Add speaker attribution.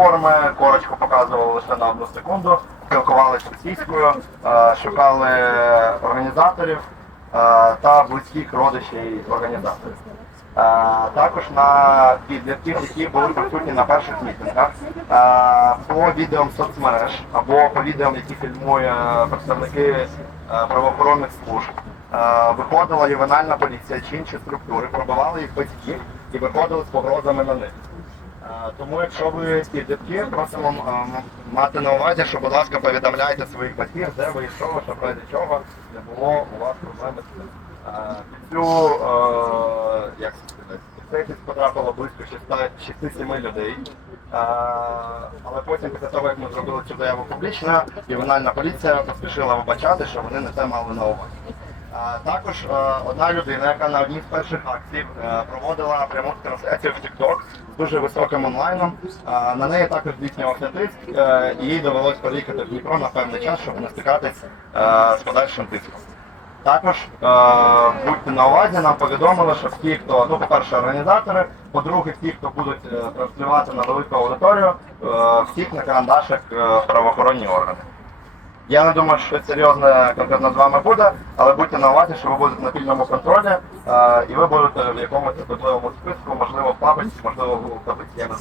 Speaker 1: форми, корочку показували лише на одну секунду, спілкувалися російською, е, шукали організаторів е, та близьких родичів організаторів. Е, Також на підлітків, які були присутні на перших мітингах, по відео соцмереж або по відео, які фільмує представники правоохоронних служб, виходила ювенальна поліція чи інші структури, пробивали їх батьків і виходили з погрозами на них. Е, Тому, якщо ви підлітки, просимо е, мати на увазі, що, будь ласка, повідомляйте своїх батьків, де ви і що, щоб ради чого не було у вас проблеми з цим. Е, е, як сказати, потрапило близько 6-7 людей. Але потім, після того, як ми зробили цю заяву публічно, ювенальна поліція поспішила вибачати, що вони не те мали на увазі. Також е, одна людина, яка на одній з перших акцій е, проводила пряму трансляцію в TikTok з дуже високим онлайном. На неї також здійснювався тиск, е, і їй довелось переїхати в Дніпро на певний час, щоб не стикатись з подальшим тиском. Також будьте на увазі, нам повідомили, що всі, хто, ну, по-перше, організатори, по-друге, ті, хто будуть транслювати на велику аудиторію, всіх на карандашах правоохоронні органи. Я не думаю, що серйозне конкретно з вами буде, але будьте на увазі, що ви будете на пільному контролі, е, і ви будете в якомусь особливому списку, можливо, в папці, можливо, в таблиці.